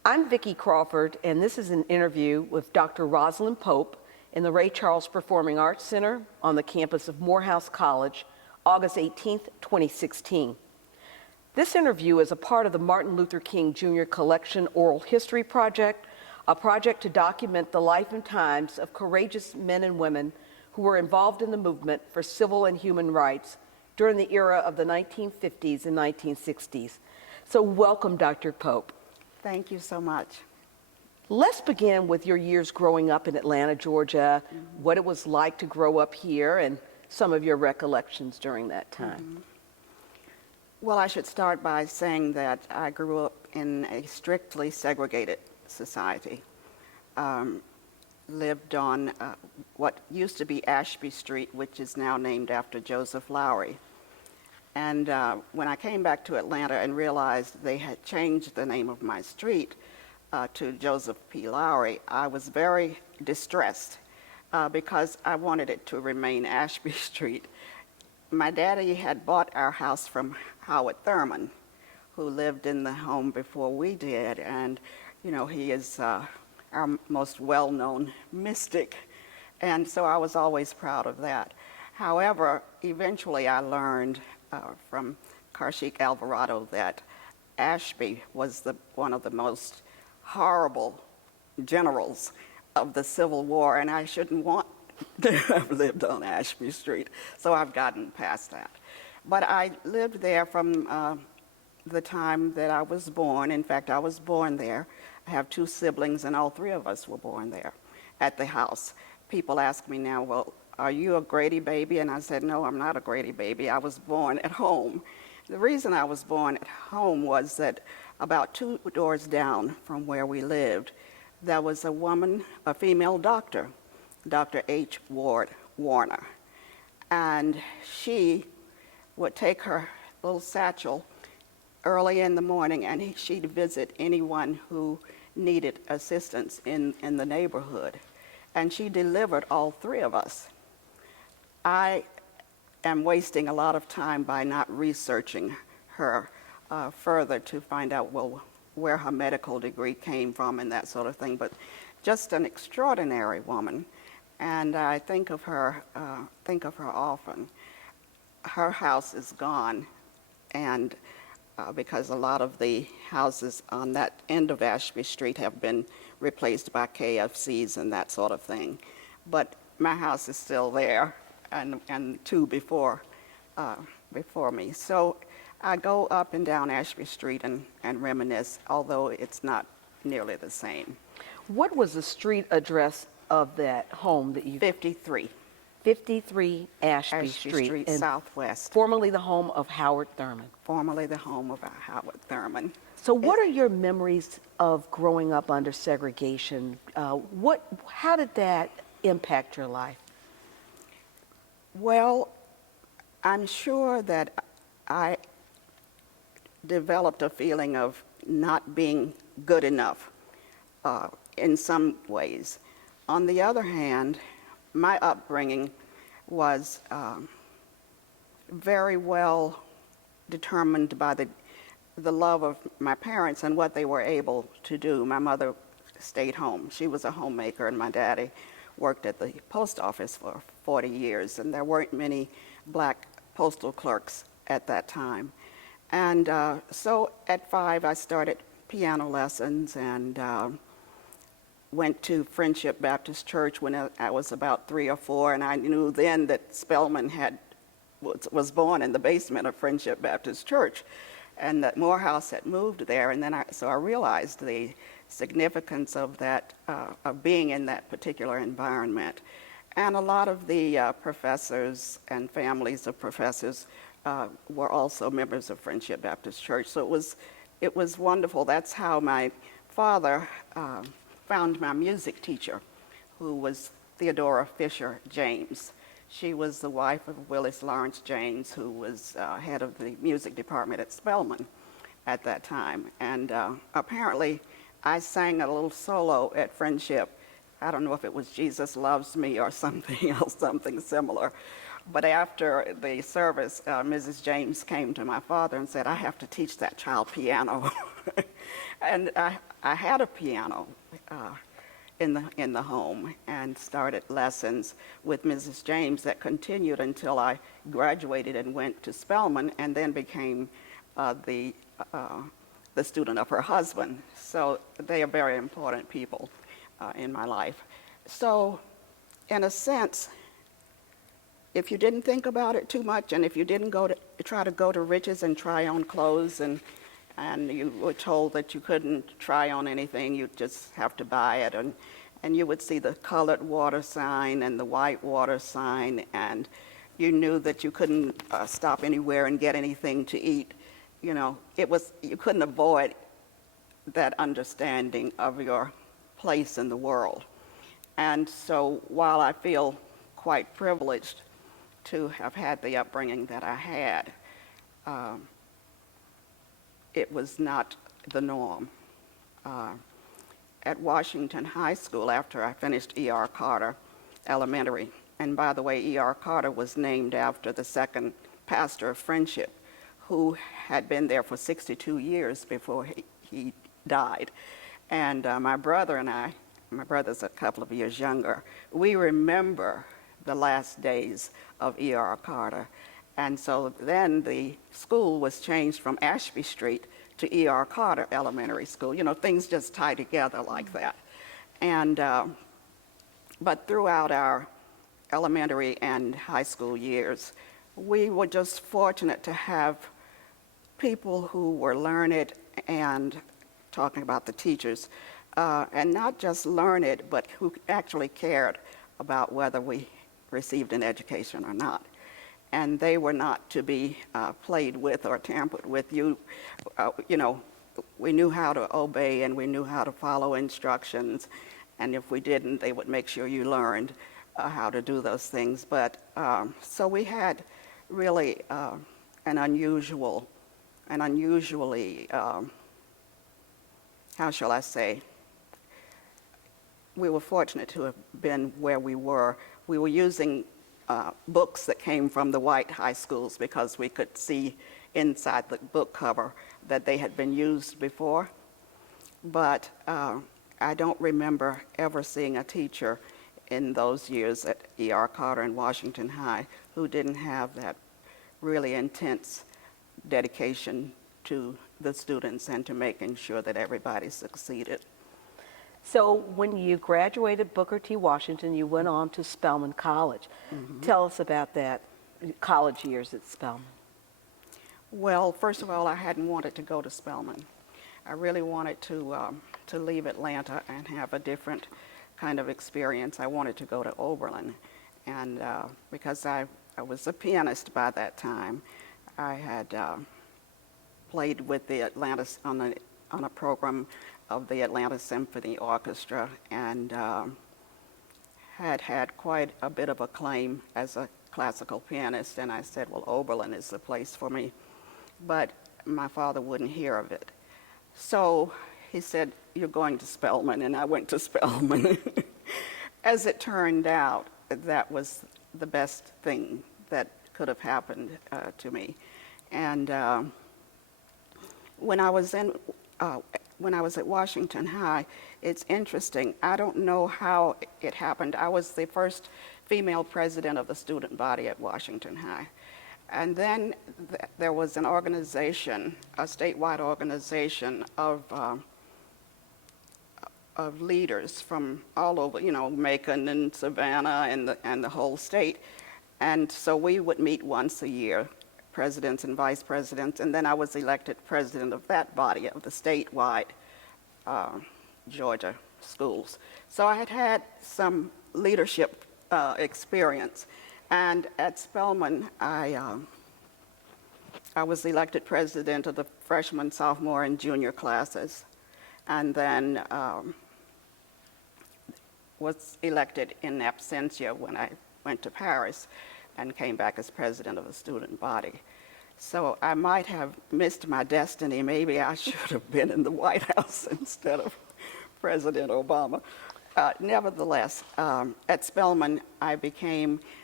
I'm Vicki Crawford, and this is an interview with Dr. Rosalyn Pope in the Ray Charles Performing Arts Center on the campus of Morehouse College, August 18th, 2016. This interview is a part of the Martin Luther King Jr. Collection Oral History Project, a project to document the life and times of courageous men and women who were involved in the movement for civil and human rights during the era of the 1950s and 1960s. So welcome, Dr. Pope. Thank you so much. Let's begin with your years growing up in Atlanta, Georgia, what it was like to grow up here, and some of your recollections during that time. Well, I should start by saying that I grew up in a strictly segregated society. Lived on what used to be Ashby Street, which is now named after Joseph Lowery. And when I came back to Atlanta and realized they had changed the name of my street to Joseph P. Lowery, I was very distressed because I wanted it to remain Ashby Street. My daddy had bought our house from Howard Thurman, who lived in the home before we did, and you know, he is our most well-known mystic, and so I was always proud of that. However, eventually I learned from Karshik Alvarado that Ashby was one of the most horrible generals of the Civil War, and I shouldn't want to have lived on Ashby Street, so I've gotten past that. But I lived there from the time that I was born. In fact, I was born there. I have two siblings, and all three of us were born there at the house. People ask me now, well, are you a Grady baby? And I said, no, I'm not a Grady baby. I was born at home. The reason I was born at home was that about 2 doors down from where we lived, there was a woman, a female doctor, Dr. H. Ward Warner. And she would take her little satchel early in the morning, and she'd visit anyone who needed assistance in the neighborhood. And she delivered all three of us. I am wasting a lot of time by not researching her further to find out, well, where her medical degree came from and that sort of thing, but just an extraordinary woman. And I think of her often. Her house is gone, and because a lot of the houses on that end of Ashby Street have been replaced by KFCs and that sort of thing. But my house is still there, and two before me. So I go up and down Ashby Street and reminisce, although it's not nearly the same. What was the street address of that home that you... 53. 53 Ashby Street, Southwest. Formerly the home of Howard Thurman. Formerly the home of Howard Thurman. So what are your memories of growing up under segregation? How did that impact your life? Well, I'm sure that I developed a feeling of not being good enough in some ways. On the other hand, my upbringing was very well determined by the love of my parents and what they were able to do. My mother stayed home. She was a homemaker, and my daddy worked at the post office for 40 years, and there weren't many black postal clerks at that time. And so at 5, I started piano lessons and went to Friendship Baptist Church when I was about 3 or 4, and I knew then that Spelman was born in the basement of Friendship Baptist Church, and that Morehouse had moved there. And then so I realized the significance of that, of being in that particular environment. And a lot of the professors and families of professors were also members of Friendship Baptist Church. So it was wonderful. That's how my father found my music teacher, who was Theodora Fisher James. She was the wife of Willis Lawrence James, who was head of the music department at Spelman at that time. And apparently I sang a little solo at Friendship. I don't know if it was Jesus Loves Me or something else, something similar. But after the service, Mrs. James came to my father and said, I have to teach that child piano. And I had a piano in the home and started lessons with Mrs. James that continued until I graduated and went to Spelman and then became the student of her husband. So they are very important people in my life. So in a sense, if you didn't think about it too much, and if you didn't try to go to Rich's and try on clothes, and you were told that you couldn't try on anything, you just have to buy it, and you would see the colored water sign and the white water sign, and you knew that you couldn't stop anywhere and get anything to eat. You know, you couldn't avoid that understanding of your place in the world. And so while I feel quite privileged to have had the upbringing that I had, it was not the norm. At Washington High School, after I finished E.R. Carter Elementary, and by the way, E.R. Carter was named after the second pastor of Friendship, who had been there for 62 years before he died. And my brother and I, my brother's a couple of years younger, we remember the last days of E.R. Carter. And so then the school was changed from Ashby Street to E.R. Carter Elementary School. You know, things just tie together like that. And, but throughout our elementary and high school years, we were just fortunate to have people who were learned, and talking about the teachers, and not just learned, but who actually cared about whether we received an education or not. And they were not to be played with or tampered with. You know, we knew how to obey and we knew how to follow instructions. And if we didn't, they would make sure you learned how to do those things. But so we had really an unusually, how shall I say, we were fortunate to have been where we were. We were using books that came from the white high schools because we could see inside the book cover that they had been used before. But I don't remember ever seeing a teacher in those years at E.R. Carter and Washington High who didn't have that really intense dedication to the students and to making sure that everybody succeeded. So when you graduated Booker T. Washington, you went on to Spelman College. Mm-hmm. Tell us about that, college years at Spelman. Well, first of all, I hadn't wanted to go to Spelman. I really wanted to leave Atlanta and have a different kind of experience. I wanted to go to Oberlin, and because I was a pianist by that time, I had played with the Atlanta on a program of the Atlanta Symphony Orchestra, and had quite a bit of acclaim as a classical pianist. And I said, well, Oberlin is the place for me. But my father wouldn't hear of it. So he said, you're going to Spelman, and I went to Spelman. As it turned out, that was the best thing that could have happened to me. And when I was at Washington High, it's interesting. I don't know how it happened. I was the first female president of the student body at Washington High. And then there was an organization, a statewide organization of leaders from all over, you know, Macon and Savannah and the whole state. And so we would meet once a year, presidents and vice presidents, and then I was elected president of that body, of the statewide Georgia schools. So I had had some leadership experience. And at Spelman, I was elected president of the freshman, sophomore, and junior classes, and then was elected in absentia when I went to Paris and came back as president of the student body. So I might have missed my destiny. Maybe I should have been in the White House instead of President Obama. Nevertheless, at Spelman, I became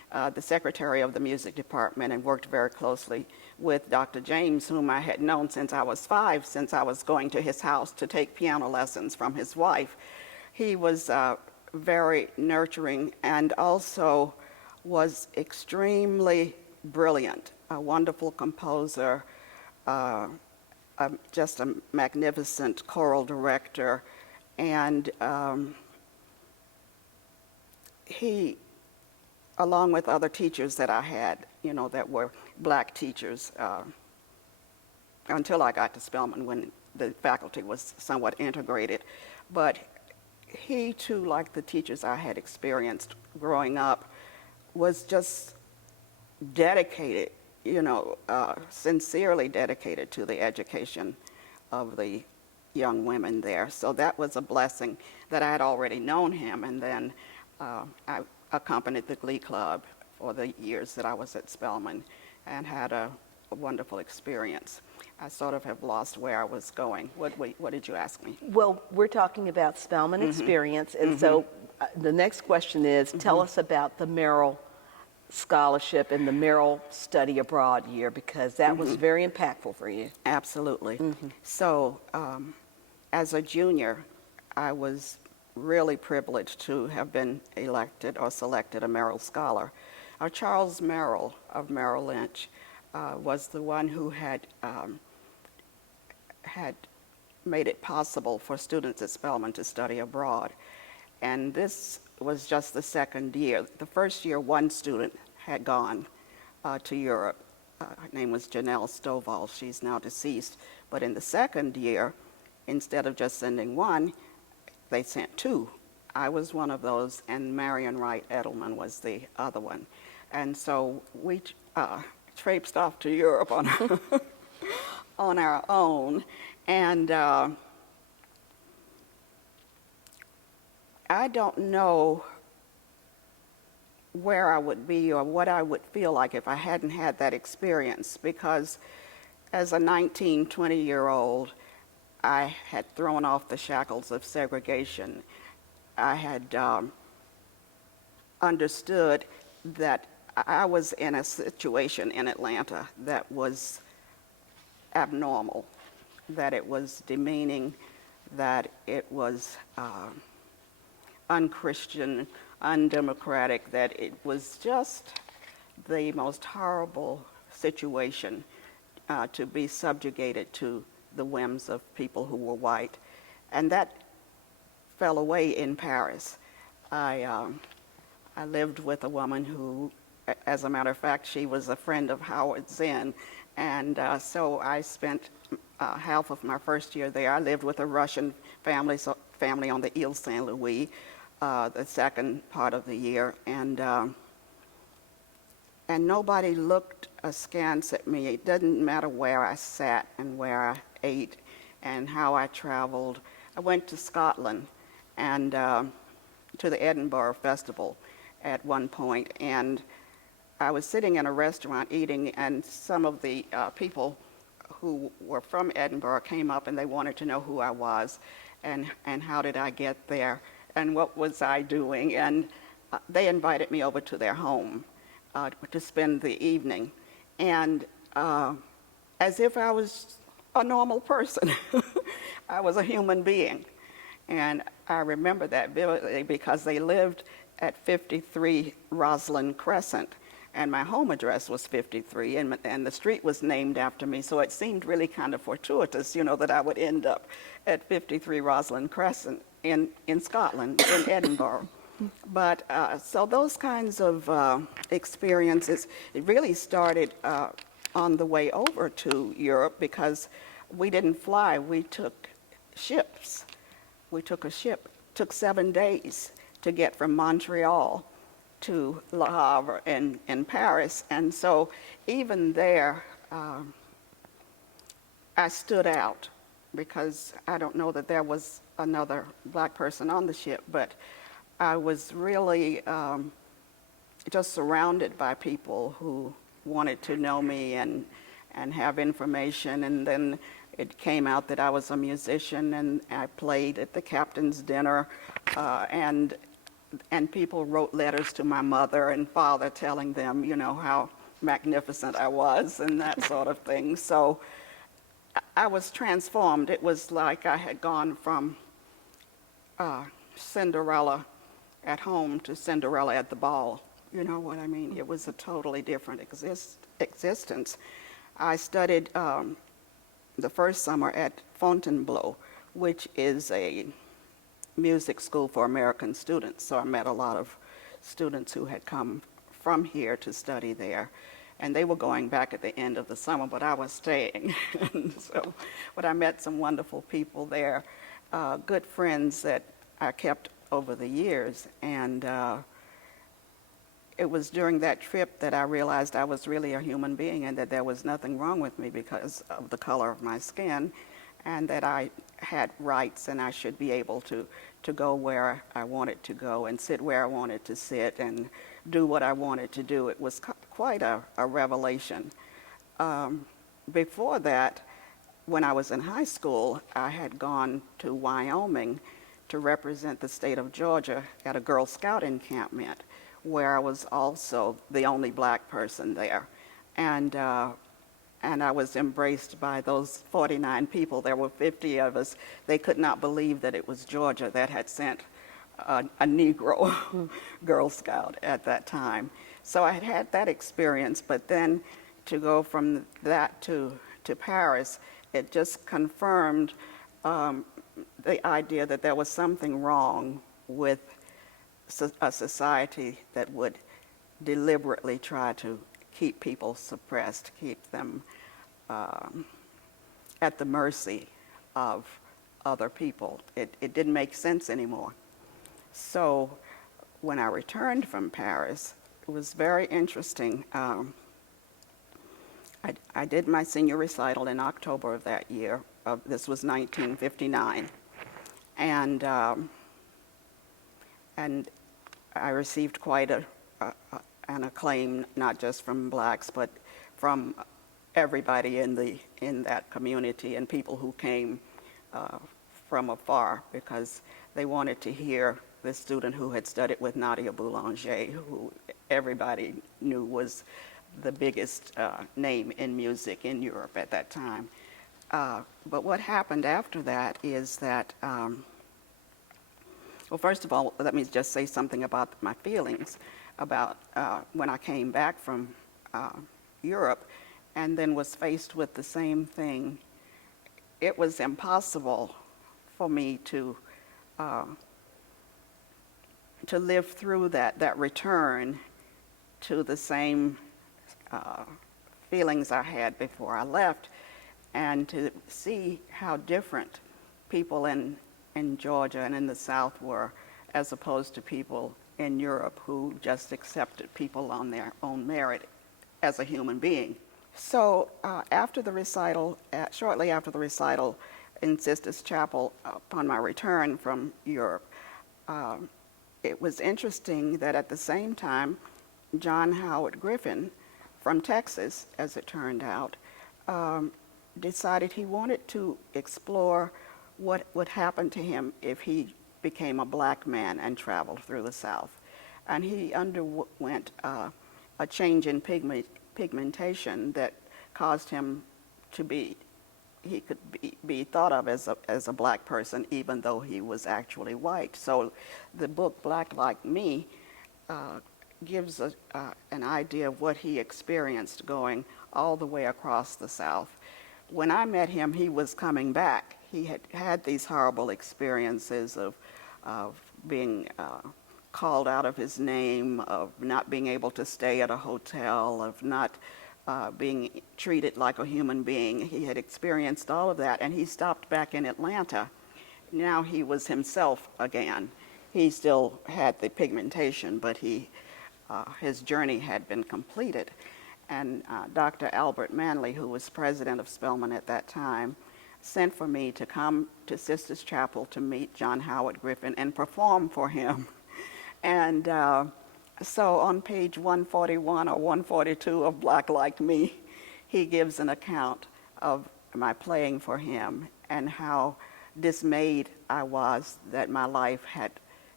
the secretary of the music department and worked very closely with Dr. James, whom I had known since I was 5, since I was going to his house to take piano lessons from his wife. He was very nurturing and also was extremely brilliant, a wonderful composer, just a magnificent choral director, and he, along with other teachers that I had, that were black teachers, until I got to Spelman when the faculty was somewhat integrated. But he too, like the teachers I had experienced growing up, was just dedicated, sincerely dedicated to the education of the young women there. So that was a blessing that I had already known him, and then I accompanied the Glee Club for the years that I was at Spelman and had a wonderful experience. I sort of have lost where I was going. What did you ask me? Well, we're talking about Spelman experience, and so the next question is, tell us about the Merrill Scholarship and the Merrill Study Abroad year, because that was very impactful for you. Absolutely. So as a junior, I was really privileged to have been elected or selected a Merrill Scholar. Charles Merrill of Merrill Lynch was the one who had made it possible for students at Spelman to study abroad. And this was just the second year. The first year, one student had gone to Europe. Her name was Janelle Stovall. She's now deceased. But in the second year, instead of just sending one, they sent 2. I was one of those, and Marion Wright Edelman was the other one. And so we traipsed off to Europe on, on our own. And I don't know where I would be or what I would feel like if I hadn't had that experience, because as a 19, 20-year-old, I had thrown off the shackles of segregation. I had understood that I was in a situation in Atlanta that was abnormal, that it was demeaning, that it was unchristian, undemocratic, that it was just the most horrible situation to be subjugated to the whims of people who were white. And that fell away in Paris. I lived with a woman who, as a matter of fact, she was a friend of Howard Zinn, and so I spent half of my first year there. I lived with a Russian family on the Ile Saint Louis the second part of the year, and nobody looked askance at me. It didn't matter where I sat and where I ate and how I traveled. I went to Scotland and to the Edinburgh Festival at one point, and I was sitting in a restaurant eating, and some of the people who were from Edinburgh came up and they wanted to know who I was and how did I get there and what was I doing, and they invited me over to their home to spend the evening, and as if I was a normal person. I was a human being, and I remember that vividly because they lived at 53 Rosalyn Crescent, and my home address was 53, and the street was named after me, so it seemed really kind of fortuitous, that I would end up at 53 Rosalyn Crescent in Scotland, in Edinburgh. But so those kinds of experiences, it really started on the way over to Europe, because we didn't fly, we took ships. We took a ship. It took 7 days to get from Montreal to Le Havre in Paris. And so even there, I stood out, because I don't know that there was another black person on the ship, but I was really just surrounded by people who wanted to know me and have information. And then it came out that I was a musician, and I played at the captain's dinner, and and people wrote letters to my mother and father telling them, you know, how magnificent I was and that sort of thing. So I was transformed. It was like I had gone from Cinderella at home to Cinderella at the ball. You know what I mean? It was a totally different existence. I studied the first summer at Fontainebleau, which is a music school for American students. So I met a lot of students who had come from here to study there. And they were going back at the end of the summer, but I was staying. But I met some wonderful people there, good friends that I kept over the years. And it was during that trip that I realized I was really a human being and that there was nothing wrong with me because of the color of my skin, and that I had rights and I should be able to go where I wanted to go and sit where I wanted to sit and do what I wanted to do. It was quite a revelation. Before that, when I was in high school, I had gone to Wyoming to represent the state of Georgia at a Girl Scout encampment, where I was also the only black person there. And I was embraced by those 49 people. There were 50 of us. They could not believe that it was Georgia that had sent a Negro Girl Scout at that time. So I had had that experience, but then to go from that to Paris, it just confirmed the idea that there was something wrong with a society that would deliberately try to keep people suppressed, keep them at the mercy of other people. It didn't make sense anymore. So when I returned from Paris, it was very interesting. I did my senior recital in October of that year. This was 1959. And I received quite an acclaim, not just from blacks, but from everybody in that community and people who came from afar, because they wanted to hear the student who had studied with Nadia Boulanger, who everybody knew was the biggest name in music in Europe at that time. But what happened after that is that, well, first of all, let me just say something about my feelings about when I came back from Europe and then was faced with the same thing. It was impossible for me to live through that return to the same feelings I had before I left, and to see how different people in Georgia and in the South were, as opposed to people in Europe who just accepted people on their own merit as a human being. So after the recital, shortly after the recital in Sisters Chapel, upon my return from Europe, it was interesting that at the same time, John Howard Griffin from Texas, as it turned out, decided he wanted to explore what would happen to him if he became a black man and traveled through the South. And he underwent a change in pigmentation that caused him to he could be thought of as a black person, even though he was actually white. So the book Black Like Me gives an idea of what he experienced going all the way across the South. When I met him, he was coming back. He had had these horrible experiences of being called out of his name, of not being able to stay at a hotel, of not being treated like a human being. He had experienced all of that, and he stopped back in Atlanta. Now he was himself again. He still had the pigmentation, but his journey had been completed. And Dr. Albert Manley, who was president of Spelman at that time, sent for me to come to Sisters Chapel to meet John Howard Griffin and perform for him. And so on page 141 or 142 of Black Like Me, he gives an account of my playing for him and how dismayed I was that my life had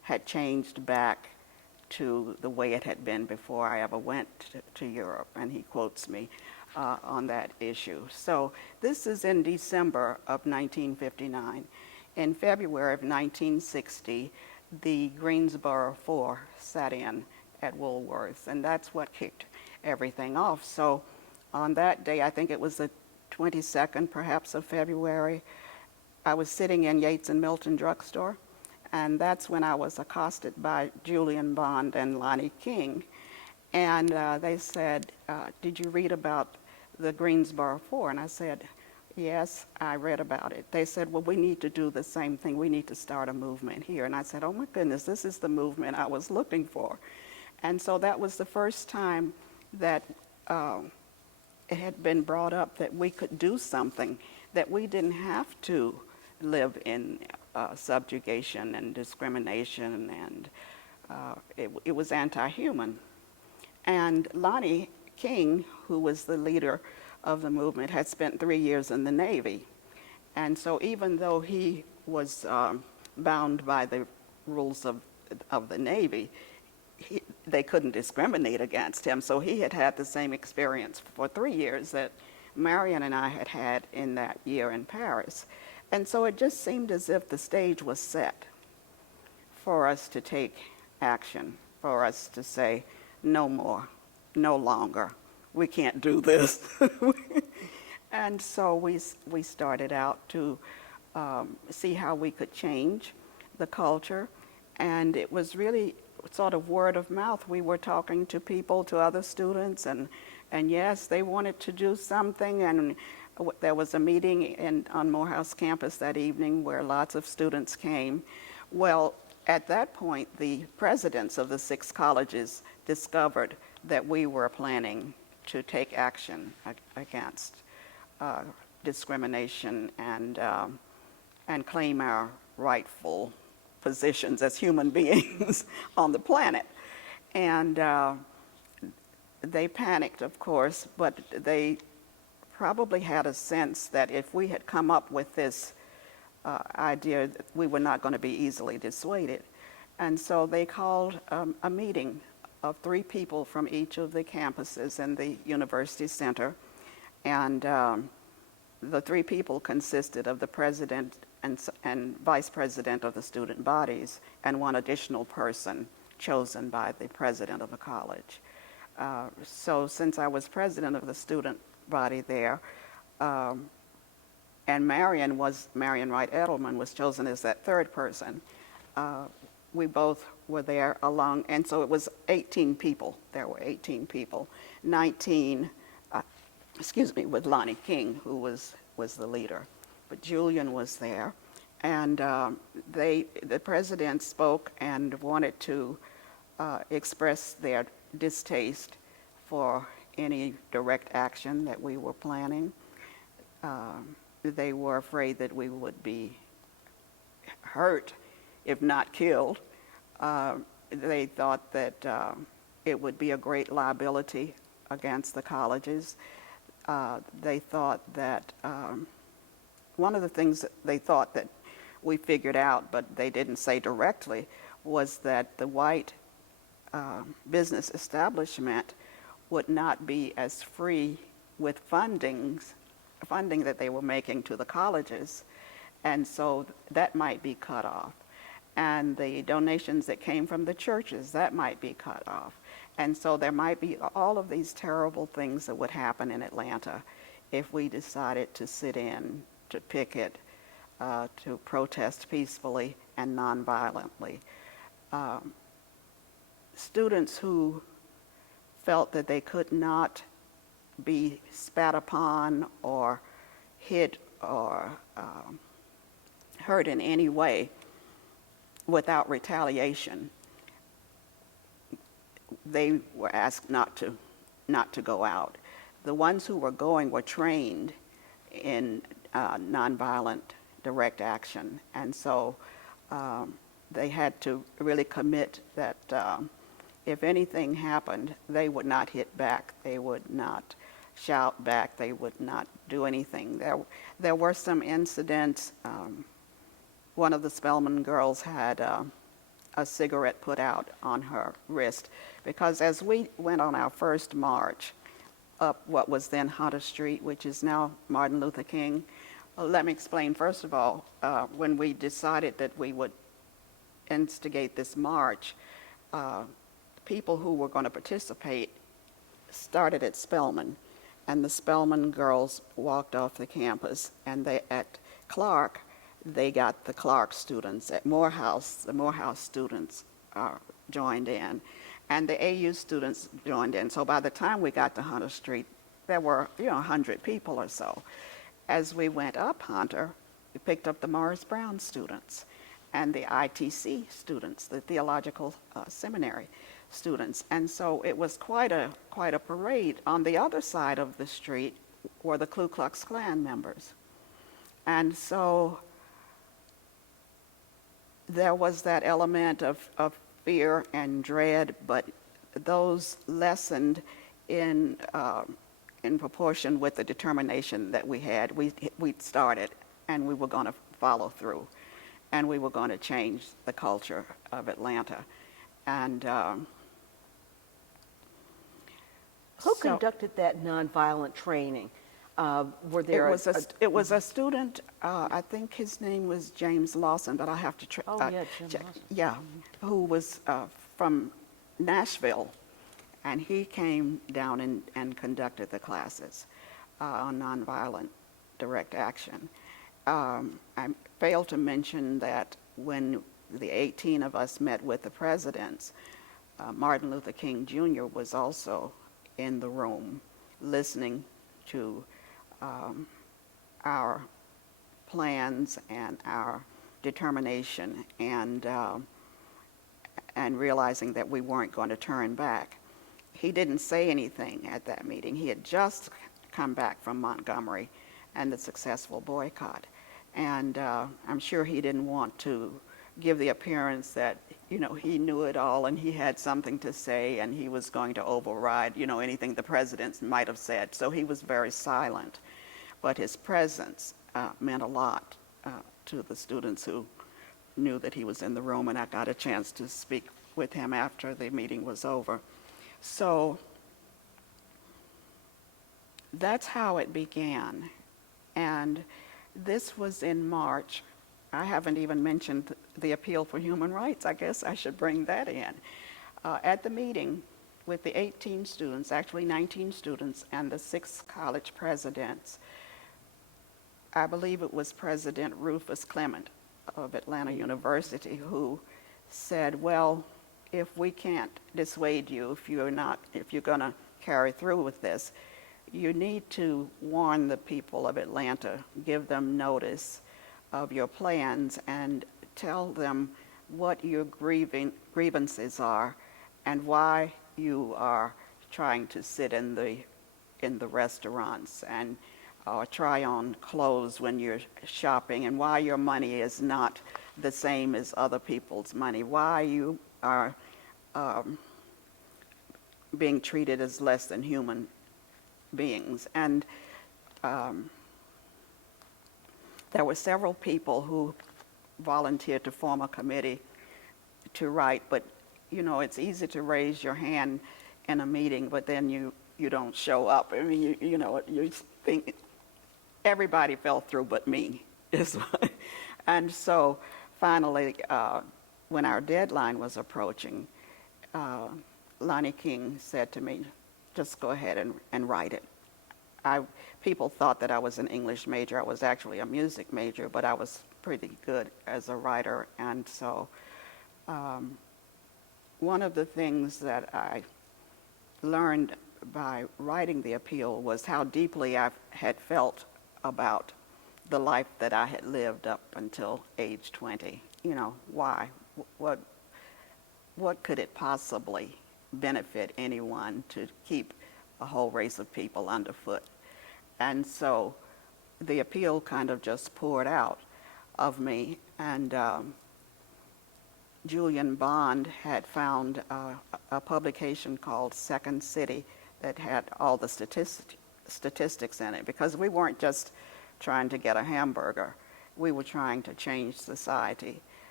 had changed back to the way it had been before I ever went to Europe, and he quotes me on that issue. So this is in December of 1959. In February of 1960, the Greensboro Four sat in at Woolworths, and that's what kicked everything off. So on that day, I think it was the 22nd perhaps of February, I was sitting in Yates and Milton drugstore, and that's when I was accosted by Julian Bond and Lonnie King. And they said, did you read about the Greensboro Four? And I said, yes, I read about it. They said, well, we need to do the same thing. We need to start a movement here. And I said, oh my goodness, this is the movement I was looking for. And so that was the first time that it had been brought up that we could do something, that we didn't have to live in subjugation and discrimination, and it was anti-human. And Lonnie King, who was the leader of the movement, had spent 3 years in the Navy. And so even though he was bound by the rules of the Navy, they couldn't discriminate against him. So he had had the same experience for 3 years that Marion and I had had in that year in Paris. And so it just seemed as if the stage was set for us to take action, for us to say, no more, no longer, we can't do this. And so we started out to see how we could change the culture. And it was really sort of word of mouth. We were talking to people, to other students, and yes, they wanted to do something. And there was a meeting on Morehouse campus that evening where lots of students came. Well, at that point, the presidents of the 6 colleges discovered that we were planning to take action against discrimination and claim our rightful positions as human beings on the planet. And they panicked, of course, but they probably had a sense that if we had come up with this idea, that we were not going to be easily dissuaded. And so they called a meeting of 3 people from each of the campuses in the university center. And the 3 people consisted of the president and vice president of the student bodies, and 1 additional person chosen by the president of the college. So since I was president of the student body there, and Marion Wright Edelman was chosen as that 3rd person, we both were there along, and so it was 18 people. There were 18 people, 19, with Lonnie King, who was the leader. But Julian was there, and the president spoke and wanted to express their distaste for any direct action that we were planning. They were afraid that we would be hurt, if not killed. They thought that it would be a great liability against the colleges. They thought that one of the things that they thought that we figured out, but they didn't say directly, was that the white business establishment would not be as free with funding that they were making to the colleges, and so that might be cut off. And the donations that came from the churches, that might be cut off. And so there might be all of these terrible things that would happen in Atlanta if we decided to sit in, to picket, to protest peacefully and nonviolently. Students who felt that they could not be spat upon or hit or hurt in any way without retaliation, they were asked not to go out. The ones who were going were trained in nonviolent direct action, and so they had to really commit that if anything happened, they would not hit back, they would not shout back, they would not do anything. There were some incidents. One of the Spelman girls had a cigarette put out on her wrist. Because as we went on our first march up what was then Hunter Street, which is now Martin Luther King, let me explain, first of all, when we decided that we would instigate this march, people who were going to participate started at Spelman, and the Spelman girls walked off the campus, and they at Clark, they got the Clark students. At Morehouse, the Morehouse students joined in, and the AU students joined in. So by the time we got to Hunter Street, there were 100 people or so. As we went up Hunter, we picked up the Morris Brown students and the ITC students, the Theological Seminary students. And so it was quite a parade. On the other side of the street were the Ku Klux Klan members. And so there was that element of fear and dread, but those lessened in proportion with the determination that we had. We started, and we were going to follow through, and we were going to change the culture of Atlanta. And Who conducted that nonviolent training? Were there it was a student, I think his name was James Lawson, but I have to Jim Lawson. yeah, who was from Nashville, and he came down and conducted the classes on nonviolent direct action. I failed to mention that when the 18 of us met with the presidents, Martin Luther King Jr. was also in the room listening to our plans and our determination, and realizing that we weren't going to turn back. He didn't say anything at that meeting. He had just come back from Montgomery and the successful boycott. And I'm sure he didn't want to give the appearance that, he knew it all and he had something to say and he was going to override, anything the presidents might have said. So he was very silent. But his presence meant a lot to the students who knew that he was in the room, and I got a chance to speak with him after the meeting was over. So that's how it began. And this was in March. I haven't even mentioned the appeal for human rights. I guess I should bring that in. At the meeting with the 18 students, actually 19 students, and the 6 college presidents, I believe it was President Rufus Clement of Atlanta University who said, well, if we can't dissuade you, if you're going to carry through with this, you need to warn the people of Atlanta, give them notice of your plans, and tell them what your grievances are and why you are trying to sit in the restaurants and try on clothes when you're shopping, and why your money is not the same as other people's money, why you are being treated as less than human beings. And there were several people who volunteered to form a committee to write, but it's easy to raise your hand in a meeting, but then you don't show up. I mean, you think everybody fell through but me. And so finally, when our deadline was approaching, Lonnie King said to me, just go ahead and write it. People thought that I was an English major. I was actually a music major, but I was pretty good as a writer. And so one of the things that I learned by writing the appeal was how deeply I had felt about the life that I had lived up until age 20. Why? What could it possibly benefit anyone to keep a whole race of people underfoot? And so the appeal kind of just poured out of me. And Julian Bond had found a publication called Second City that had all the statistics in it, because we weren't just trying to get a hamburger. We were trying to change society.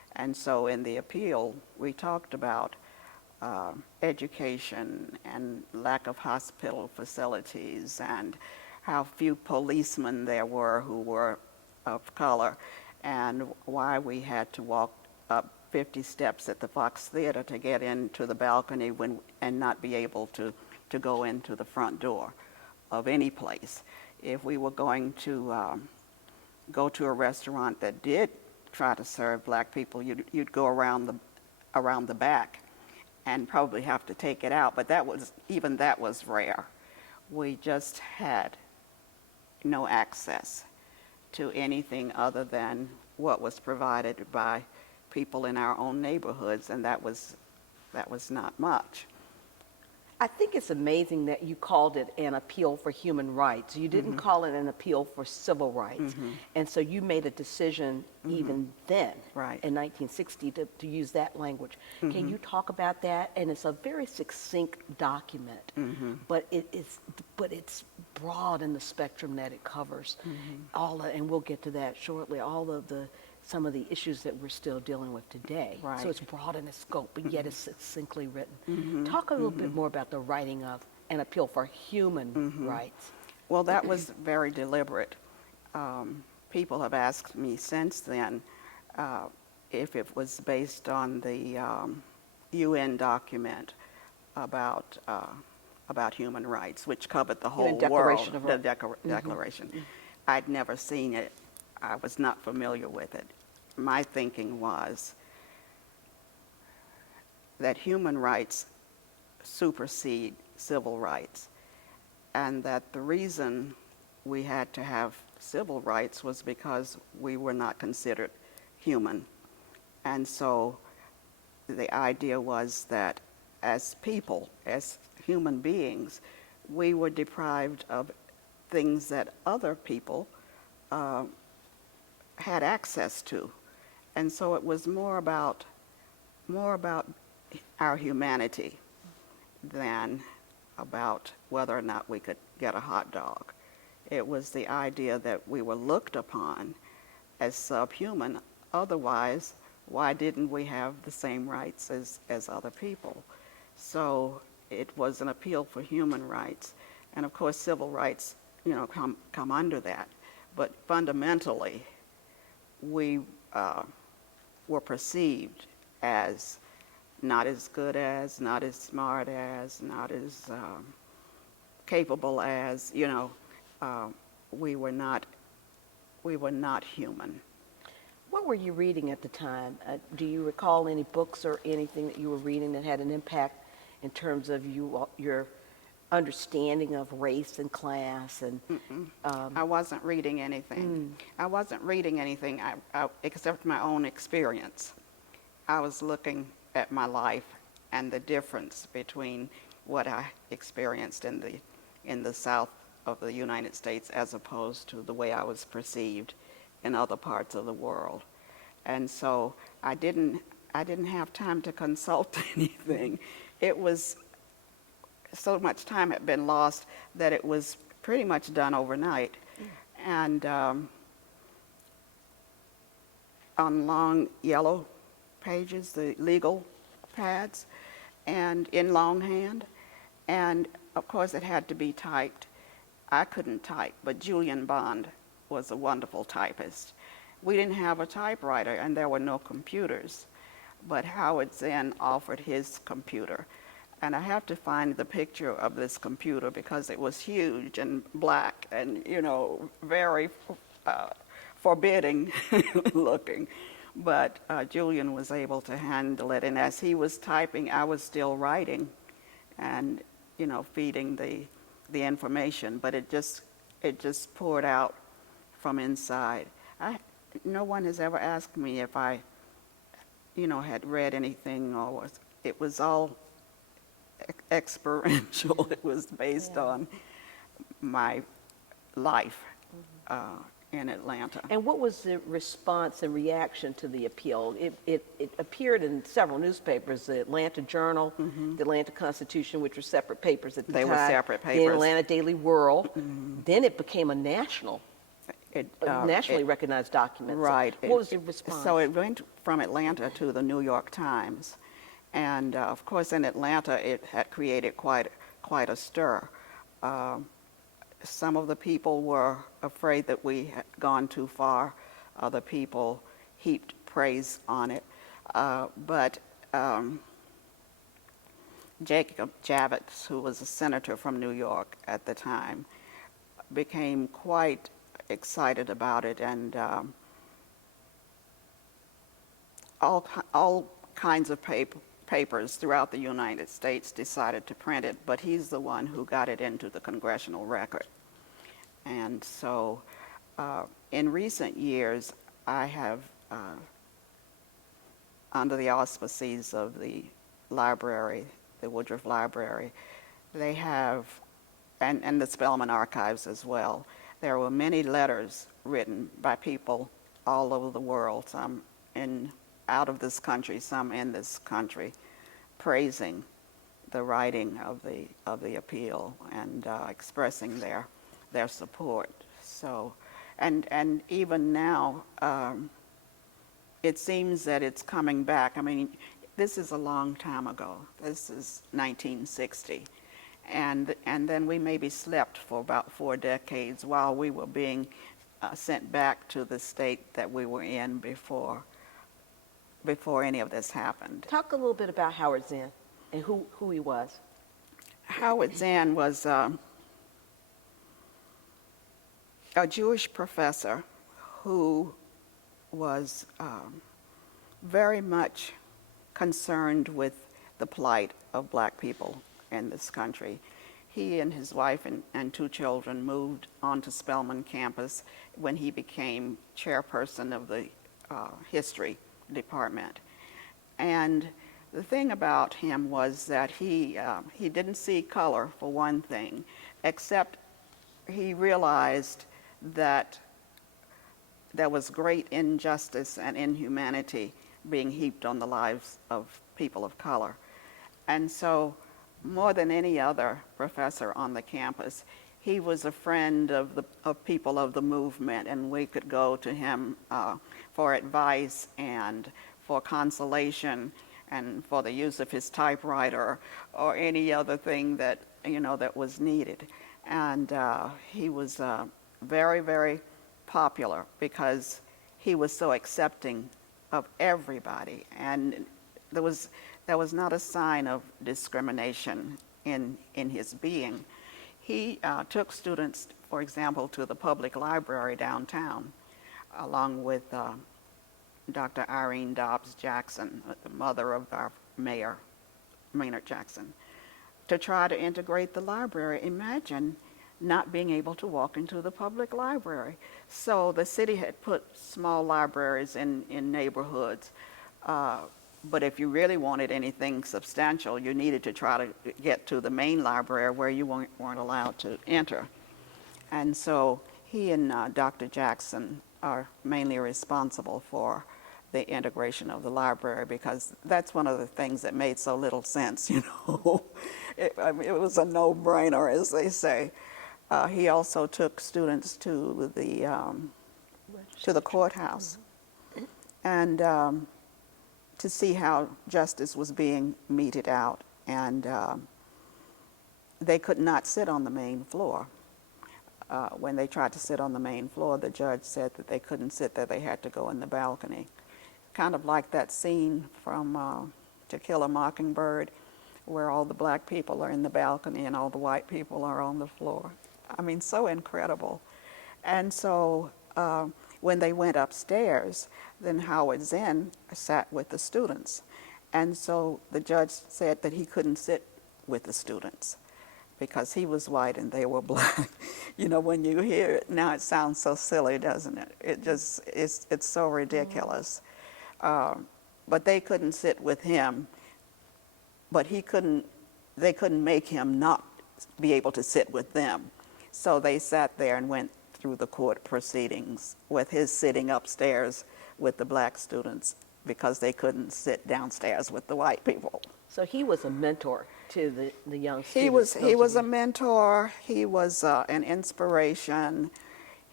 And so in the appeal, we talked about education and lack of hospital facilities and how few policemen there were who were of color, and why we had to walk up 50 steps at the Fox Theater to get into the balcony and not be able to go into the front door of any place. If we were going to go to a restaurant that did try to serve black people, you'd go around the back and probably have to take it out, but that was rare. We just had no access to anything other than what was provided by people in our own neighborhoods, and that was not much. I think it's amazing that you called it an appeal for human rights. You didn't call it an appeal for civil rights. And so you made a decision even then, Right. in 1960, to use that language. Can you talk about that? And it's a very succinct document, but it's broad in the spectrum that it covers. And we'll get to that shortly, some of the issues that we're still dealing with today. Right. So it's broad in its scope, but yet it's succinctly written. Talk a little bit more about the writing of an appeal for human rights. Well, that was very deliberate. People have asked me since then if it was based on the UN document about human rights, which covered the whole Declaration world. of The Rights. Declaration. I'd never seen it. I was not familiar with it. My thinking was that human rights supersede civil rights, and that the reason we had to have civil rights was because we were not considered human. And so the idea was that as people, as human beings, we were deprived of things that other people had access to. And so it was more about our humanity than about whether or not we could get a hot dog. It was the idea that we were looked upon as subhuman. Otherwise, why didn't we have the same rights as other people? So it was an appeal for human rights. And of course, civil rights, come under that. But fundamentally, we were perceived as not as good as, not as smart as, not as capable as, we were not human. What were you reading at the time? Do you recall any books or anything that you were reading that had an impact in terms of your understanding of race and class? And I wasn't reading anything. I wasn't reading anything except my own experience. I was looking at my life and the difference between what I experienced in the South of the United States as opposed to the way I was perceived in other parts of the world. And so I didn't have time to consult anything. It was so much time had been lost that it was pretty much done overnight. And on long yellow pages, the legal pads, and in longhand. And of course it had to be typed. I couldn't type, but Julian Bond was a wonderful typist. We didn't have a typewriter and there were no computers, but Howard Zinn offered his computer. And I have to find the picture of this computer because it was huge and black and, very forbidding looking. But Julian was able to handle it. And as he was typing, I was still writing and, feeding the information. But it just poured out from inside. No one has ever asked me if I, had read anything or it was all experiential. It was based on my life in Atlanta. And what was the response and reaction to the appeal? It appeared in several newspapers, the Atlanta Journal, the Atlanta Constitution, which were separate papers at the time. They were separate The papers. Atlanta Daily World. Then it became a national nationally recognized documents. Right. What was your response? So it went from Atlanta to the New York Times. And of course, in Atlanta, it had created quite a stir. Some of the people were afraid that we had gone too far. Other people heaped praise on it. But Jacob Javits, who was a senator from New York at the time, became quite excited about it, and all kinds of papers throughout the United States decided to print it, but he's the one who got it into the congressional record. And so in recent years, I have, under the auspices of the library, the Woodruff Library, they have, and the Spelman archives as well, there were many letters written by people all over the world, some out of this country, some in this country, praising the writing of the appeal and expressing their support. So, and even now, it seems that it's coming back. I mean, this is a long time ago. This is 1960. And then we maybe slept for about 4 decades while we were being sent back to the state that we were in before any of this happened. Talk a little bit about Howard Zinn and who he was. Howard Zinn was a Jewish professor who was very much concerned with the plight of black people in this country. He and his wife and 2 children moved onto Spelman campus when he became chairperson of the history department. And the thing about him was that he didn't see color, for one thing, except he realized that there was great injustice and inhumanity being heaped on the lives of people of color. And so, more than any other professor on the campus, he was a friend of people of the movement, and we could go to him for advice and for consolation and for the use of his typewriter or any other thing that that was needed. And he was very, very popular because he was so accepting of everybody, and there was not a sign of discrimination in his being. He took students, for example, to the public library downtown, along with Dr. Irene Dobbs Jackson, the mother of our mayor, Maynard Jackson, to try to integrate the library. Imagine not being able to walk into the public library. So the city had put small libraries in neighborhoods, but if you really wanted anything substantial, you needed to try to get to the main library where you weren't allowed to enter. And so he and Dr. Jackson are mainly responsible for the integration of the library, because that's one of the things that made so little sense, It was a no-brainer, as they say. He also took students to the courthouse and to see how justice was being meted out, and they could not sit on the main floor. When they tried to sit on the main floor, the judge said that they couldn't sit there, they had to go in the balcony. Kind of like that scene from To Kill a Mockingbird, where all the black people are in the balcony and all the white people are on the floor. I mean, so incredible. And so when they went upstairs, then Howard Zinn sat with the students. And so the judge said that he couldn't sit with the students because he was white and they were black. When you hear it now, it sounds so silly, doesn't it? It's so ridiculous. But they couldn't sit with him, but they couldn't make him not be able to sit with them. So they sat there and went through the court proceedings with his sitting upstairs with the black students because they couldn't sit downstairs with the white people. So he was a mentor to the young students. He was a mentor. He was an inspiration.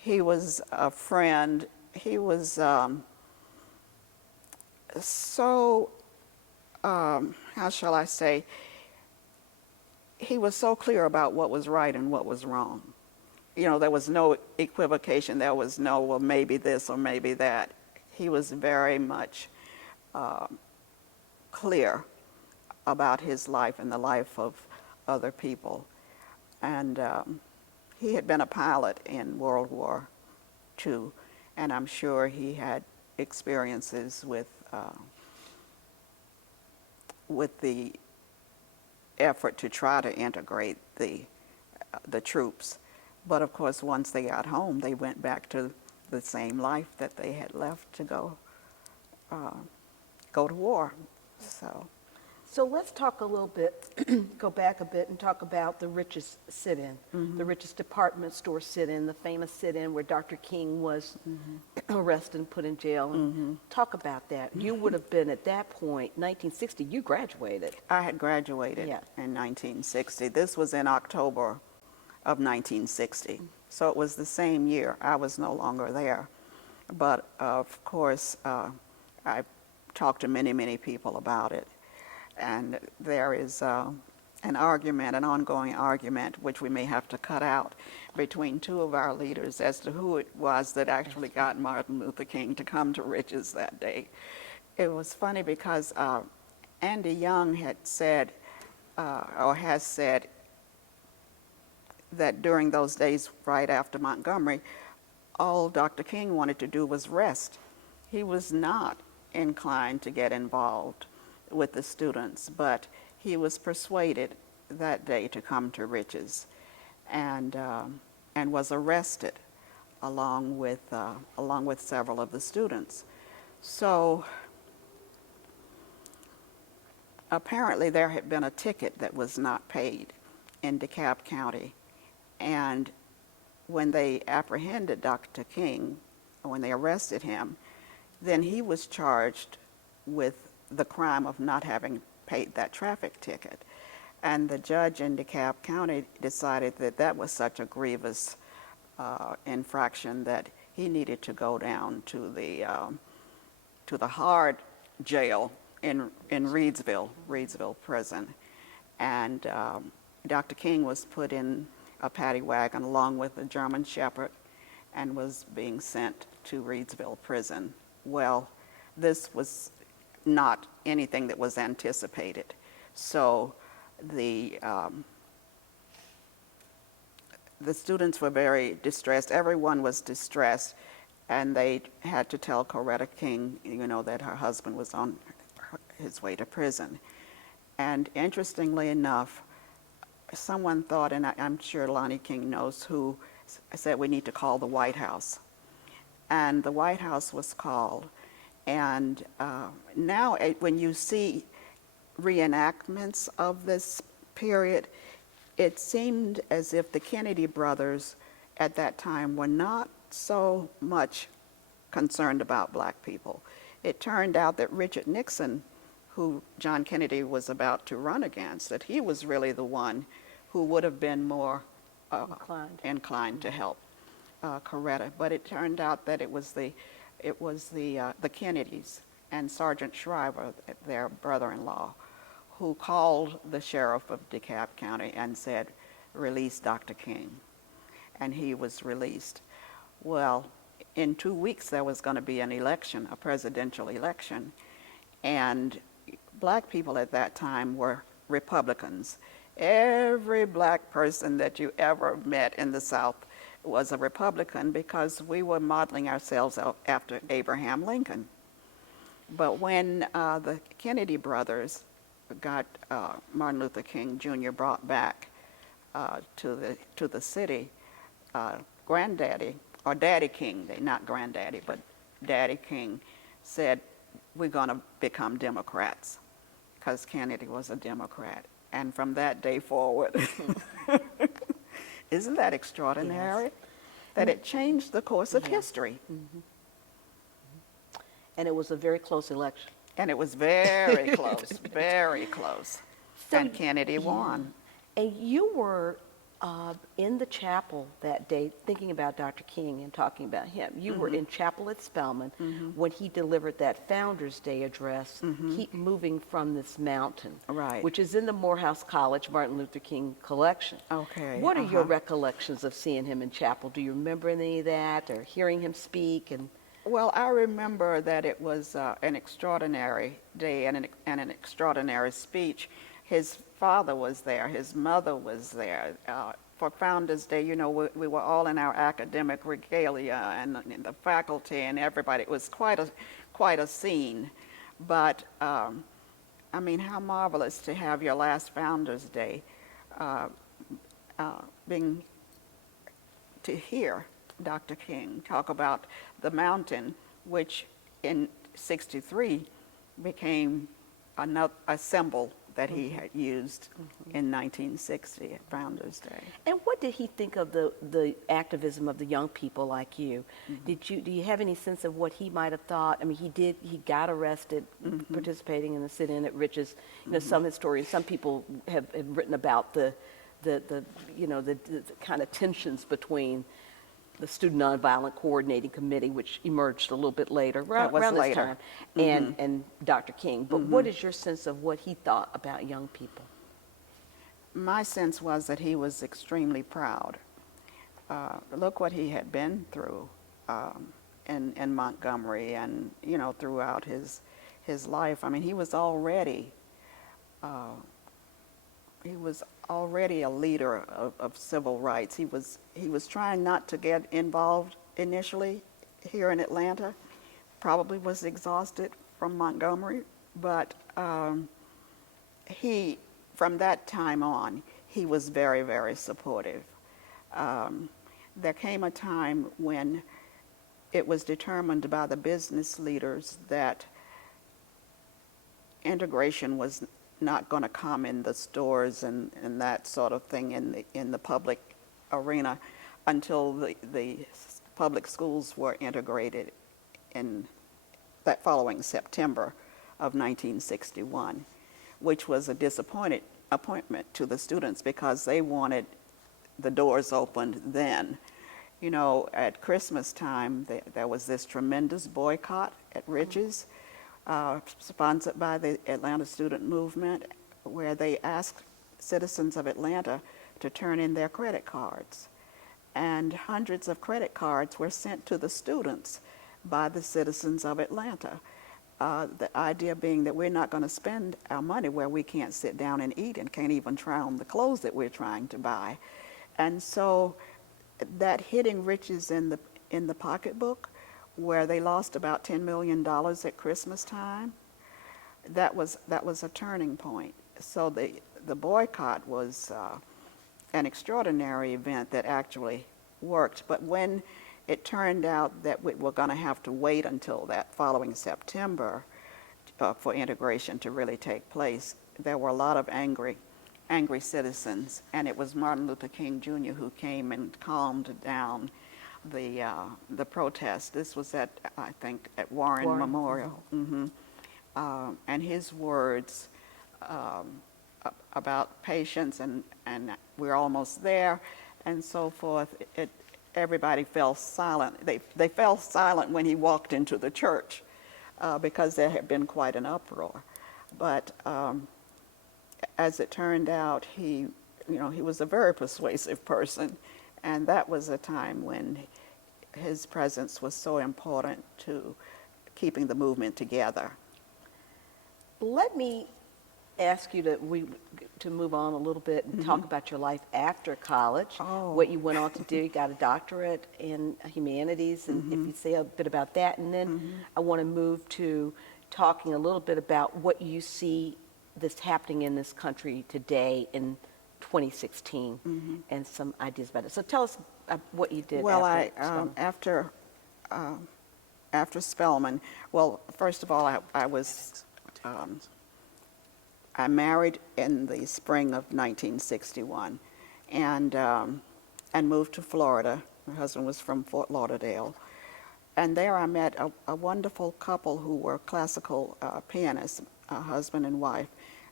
He was a friend. He was so, how shall I say, he was so clear about what was right and what was wrong. You know, there was no equivocation. There was no, well, maybe this or maybe that. He was very much clear about his life and the life of other people. And he had been a pilot in World War II, and I'm sure he had experiences with the effort to try to integrate the troops. But of course, once they got home, they went back to the same life that they had left to go to war. So let's talk a little bit, go back a bit and talk about the richest sit-in, the richest department store sit-in, the famous sit-in where Dr. King was arrested and put in jail. And talk about that. You would have been at that point, 1960, you graduated. I had graduated in 1960. This was in October of 1960. So it was the same year. I was no longer there. But of course, I talked to many, many people about it. And there is an argument, an ongoing argument, which we may have to cut out, between two of our leaders as to who it was that actually got Martin Luther King to come to Riches that day. It was funny because Andy Young had said, or has said, that during those days right after Montgomery, all Dr. King wanted to do was rest. He was not inclined to get involved with the students, but he was persuaded that day to come to Riches, and was arrested along with several of the students. So apparently there had been a ticket that was not paid in DeKalb County, and when they apprehended Dr. King, when they arrested him, then he was charged with the crime of not having paid that traffic ticket. And the judge in DeKalb County decided that that was such a grievous infraction that he needed to go down to the hard jail in Reedsville prison. And Dr. King was put in a paddy wagon along with a German Shepherd and was being sent to Reedsville prison. Well, this was not anything that was anticipated. So the students were very distressed. Everyone was distressed, and they had to tell Coretta King, you know, that her husband was on his way to prison. And interestingly enough, someone thought, and I'm sure Lonnie King knows who, said we need to call the White House. And the White House was called. And now when you see reenactments of this period, it seemed as if the Kennedy brothers at that time were not so much concerned about black people. It turned out that Richard Nixon, who John Kennedy was about to run against, that he was really the one who would have been more inclined to help Coretta. But it turned out that it was the Kennedys and Sergeant Shriver, their brother-in-law, who called the sheriff of DeKalb County and said, release Dr. King. And he was released. Well, in 2 weeks there was going to be an election, a presidential election, and black people at that time were Republicans. Every black person that you ever met in the South was a Republican because we were modeling ourselves after Abraham Lincoln. But when the Kennedy brothers got Martin Luther King Jr. brought back to the city, Granddaddy, or Daddy King, not Granddaddy, but Daddy King said, we're going to become Democrats, because Kennedy was a Democrat. And from that day forward, isn't that extraordinary? Yes. That it changed the course of history. Mm-hmm. And it was a very close election. And it was very close, very close. So, and Kennedy won. And you were In the chapel that day, thinking about Dr. King and talking about him, you were in chapel at Spelman when he delivered that Founders Day address, Keep Moving from This Mountain, Right. which is in the Morehouse College Martin Luther King collection. Okay, What are your recollections of seeing him in chapel? Do you remember any of that or hearing him speak? And Well, I remember that it was an extraordinary day and an extraordinary speech. His father was there, his mother was there. For Founders Day, you know, we were all in our academic regalia and the faculty and everybody. It was quite a scene. But, I mean, how marvelous to have your last Founders Day to hear Dr. King talk about the mountain, which in '63 became a symbol that he had used in 1960 at Founders Day. And what did he think of the activism of the young people like you? Do you have any sense of what he might have thought? I mean, he got arrested participating in the sit-in at Rich's. You know, some historians, some people have written about the kind of tensions between the Student Nonviolent Coordinating Committee, which emerged a little bit later, That was around this later. time, and Dr. King. But what is your sense of what he thought about young people? My sense was that he was extremely proud. Look what he had been through in Montgomery and, you know, throughout his life. I mean, he was already a leader of civil rights. He was trying not to get involved initially here in Atlanta. Probably was exhausted from Montgomery, but from that time on, he was very, very supportive. There came a time when it was determined by the business leaders that integration was not going to come in the stores and that sort of thing in the public arena until the public schools were integrated in that following September of 1961, which was a disappointment to the students because they wanted the doors opened then. You know, at Christmas time, there was this tremendous boycott at Rich's, sponsored by the Atlanta Student Movement, where they asked citizens of Atlanta to turn in their credit cards. And hundreds of credit cards were sent to the students by the citizens of Atlanta. The idea being that we're not going to spend our money where we can't sit down and eat and can't even try on the clothes that we're trying to buy. And so that hitting Rich's in the pocketbook, where they lost about $10 million at Christmas time, that was a turning point. So the boycott was an extraordinary event that actually worked. But when it turned out that we were going to have to wait until that following September for integration to really take place, there were a lot of angry citizens, and it was Martin Luther King Jr. who came and calmed down the protest. This was at, I think, at Warren Memorial. And his words about patience and we're almost there and so forth, everybody fell silent. They fell silent when he walked into the church because there had been quite an uproar. But as it turned out, he was a very persuasive person, and that was a time when his presence was so important to keeping the movement together. Let me ask you to move on a little bit and talk about your life after college, what you went on to do. You got a doctorate in humanities, and if you say a bit about that, and then I want to move to talking a little bit about what you see that's happening in this country today in 2016 and some ideas about it. So tell us what you did after Spelman. After Spelman, well, first of all, I married in the spring of 1961 and moved to Florida. My husband was from Fort Lauderdale. And there I met a wonderful couple who were classical pianists, a husband and wife.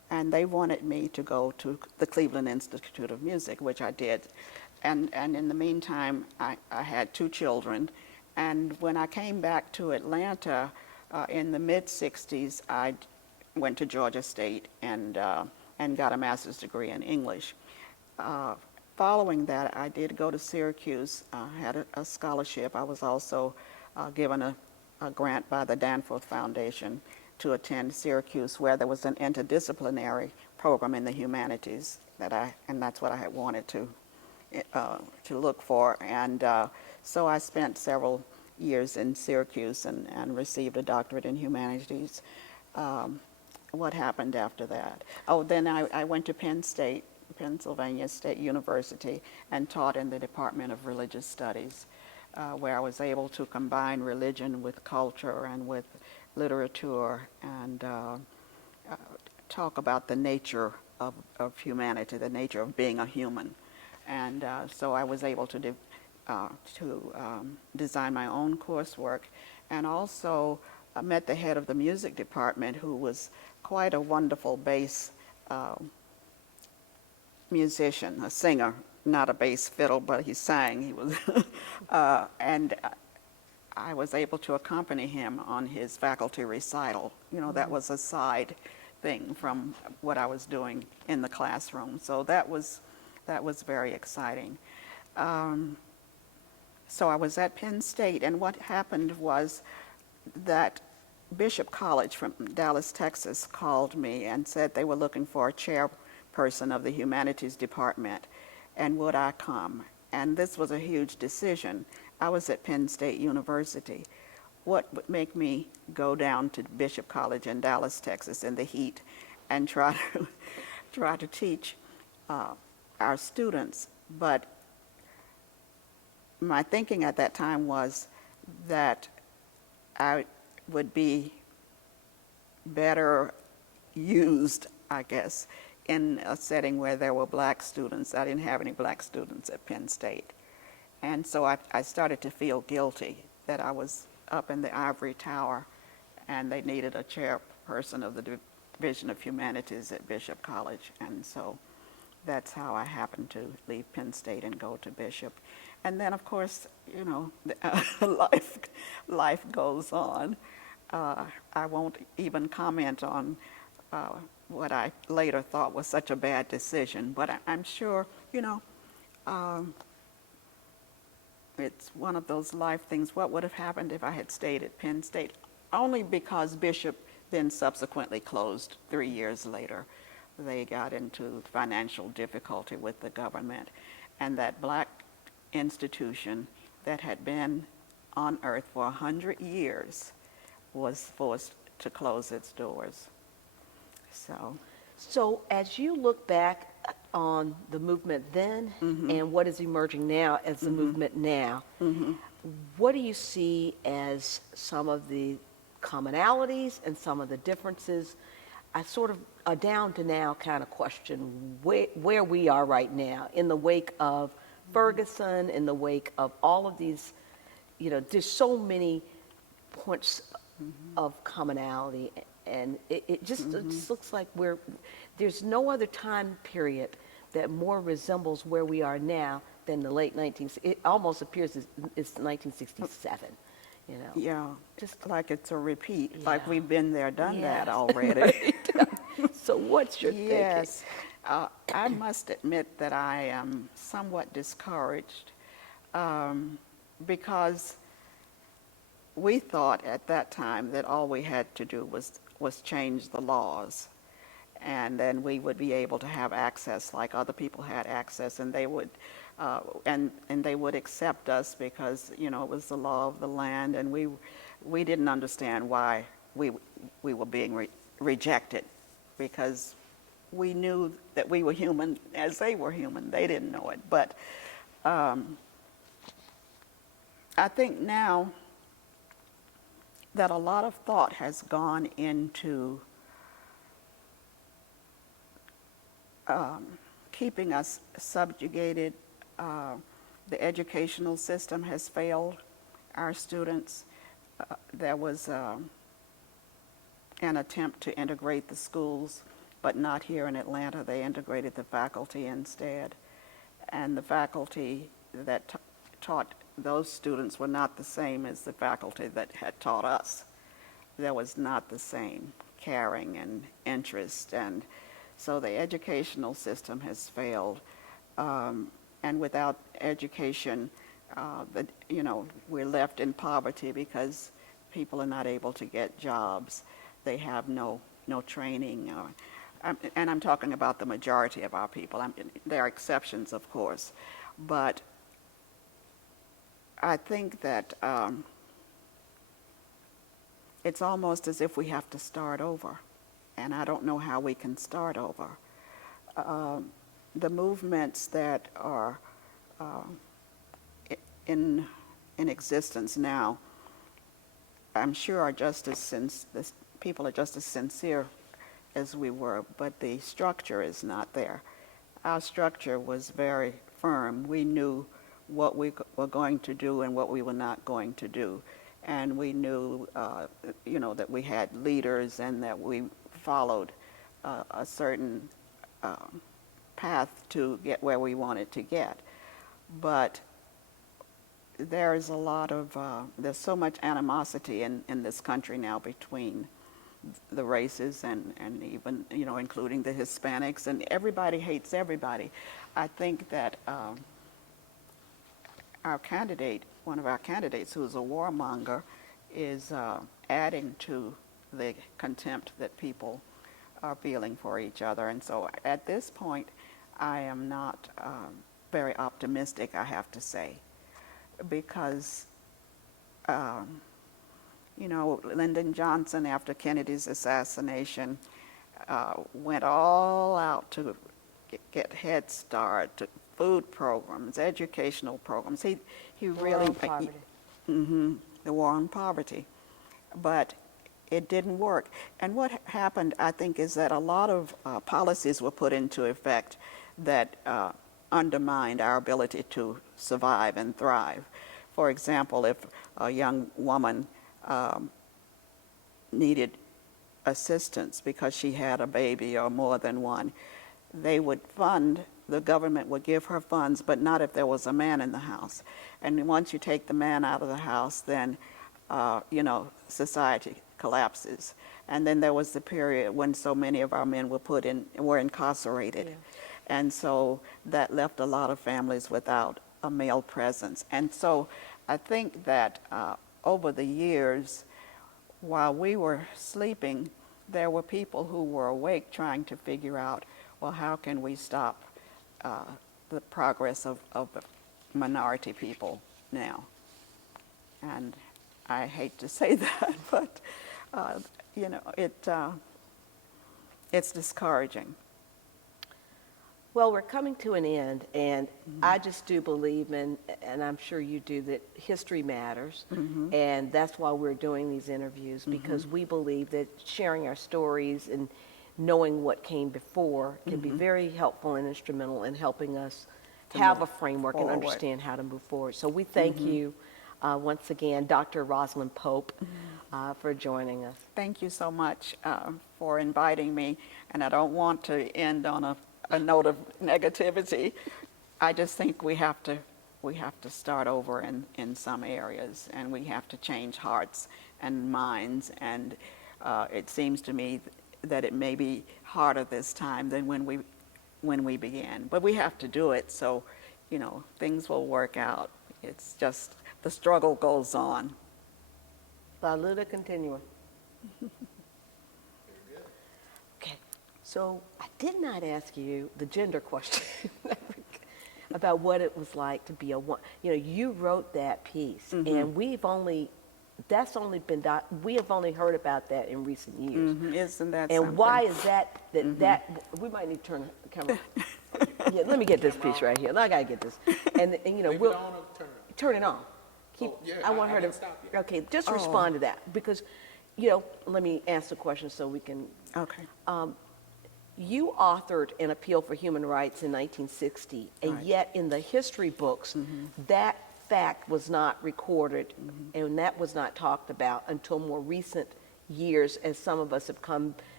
and they wanted me to go to the Cleveland Institute of Music, which I did. And in the meantime, I had 2 children. And when I came back to Atlanta in the mid-'60s, I went to Georgia State and got a master's degree in English. Following that, I did go to Syracuse, had a scholarship. I was also given a grant by the Danforth Foundation to attend Syracuse, where there was an interdisciplinary program in the humanities and that's what I had wanted to look for. And so I spent several years in Syracuse and received a doctorate in humanities. What happened after that? Oh, then I went to Penn State, Pennsylvania State University, and taught in the Department of Religious Studies, where I was able to combine religion with culture and with literature and talk about the nature of humanity, the nature of being a human. And so I was able to design my own coursework, and also met the head of the music department, who was quite a wonderful bass musician, a singer, not a bass fiddle, but he sang. He was, and I was able to accompany him on his faculty recital. You know, that was a side thing from what I was doing in the classroom. So that was very exciting. So I was at Penn State, and what happened was that Bishop College from Dallas, Texas, called me and said they were looking for a chairperson of the humanities department, and would I come? And this was a huge decision. I was at Penn State University. What would make me go down to Bishop College in Dallas, Texas, in the heat, and try to teach our students? But my thinking at that time was that I would be better used, I guess, in a setting where there were black students. I didn't have any black students at Penn State. And so I started to feel guilty that I was up in the ivory tower and they needed a chairperson of the Division of Humanities at Bishop College. And so that's how I happened to leave Penn State and go to Bishop. And then, of course, you know, life goes on. I won't even comment on what I later thought was such a bad decision, but I'm sure, you know, it's one of those life things. What would have happened if I had stayed at Penn State? Only because Bishop then subsequently closed 3 years later. They got into financial difficulty with the government, and that black institution that had been on earth for 100 years was forced to close its doors. So as you look back on the movement then and what is emerging now as the movement now, what do you see as some of the commonalities and some of the differences? I sort of a down to now kind of question where we are right now in the wake of Ferguson, in the wake of all of these, you know, there's so many points of commonality, and it just looks like there's no other time period that more resembles where we are now than the late 1960s. It almost appears it's 1967, you know. Yeah, just like it's a repeat, like Yeah. we've been there, done that Yes. already. So what's your Yes, I must admit that I am somewhat discouraged because we thought at that time that all we had to do was change the laws, and then we would be able to have access like other people had access, and they would and they would accept us because, you know, it was the law of the land, and we didn't understand why we were being rejected, because we knew that we were human as they were human. They didn't know it. But I think now that a lot of thought has gone into keeping us subjugated. The educational system has failed our students. There was an attempt to integrate the schools, but not here in Atlanta. They integrated the faculty instead. And the faculty that taught those students were not the same as the faculty that had taught us. There was not the same caring and interest, and so the educational system has failed. And without education, we're left in poverty because people are not able to get jobs. They have no training. And I'm talking about the majority of our people. There are exceptions, of course. But I think that it's almost as if we have to start over. And I don't know how we can start over. The movements that are in existence now, I'm sure are just as people are just as sincere as we were, but the structure is not there. Our structure was very firm. We knew what we were going to do and what we were not going to do, and we knew, that we had leaders and that we followed a certain path to get where we wanted to get. But there's a lot of, there's so much animosity in this country now between the races and even, including the Hispanics, and everybody hates everybody. I think that our candidate, one of our candidates who's a warmonger, is adding to the contempt that people are feeling for each other. And so at this point, I am not very optimistic, I have to say, because Lyndon Johnson, after Kennedy's assassination, went all out to get Head Start, to food programs, educational programs. He really, the war on poverty, but it didn't work. And what happened, I think, is that a lot of policies were put into effect that undermined our ability to survive and thrive. For example, if a young woman needed assistance because she had a baby or more than one, the government would give her funds, but not if there was a man in the house. And once you take the man out of the house, then, society collapses. And then there was the period when so many of our men were incarcerated. Yeah. And so that left a lot of families without a male presence. And so I think that over the years, while we were sleeping, there were people who were awake trying to figure out, well, how can we stop the progress of minority people now? And I hate to say that, but it's discouraging. Well, we're coming to an end, and I just do believe, and I'm sure you do, that history matters, and that's why we're doing these interviews, because we believe that sharing our stories and knowing what came before can be very helpful and instrumental in helping us have a framework and understand how to move forward. So we thank you once again, Dr. Rosalyn Pope, for joining us. Thank you so much for inviting me, and I don't want to end on a note of negativity. I just think we have to start over in some areas, and we have to change hearts and minds, and it seems to me that it may be harder this time than when we began, but we have to do it, so things will work out. It's just the struggle goes on. Salute continuum. Okay, so I did not ask you the gender question about what it was like to be a woman. You wrote that piece, and we have only heard about that in recent years. Isn't that and something? Why is that we might need to turn the camera. Yeah, let me get this piece right here. I gotta get this, and we'll turn it on. I want her to stop you. Okay, just respond to that, because let me ask the question so we can. Okay. You authored an appeal for human rights in 1960, and yet in the history books, that fact was not recorded, and that was not talked about until more recent years, as some of us have come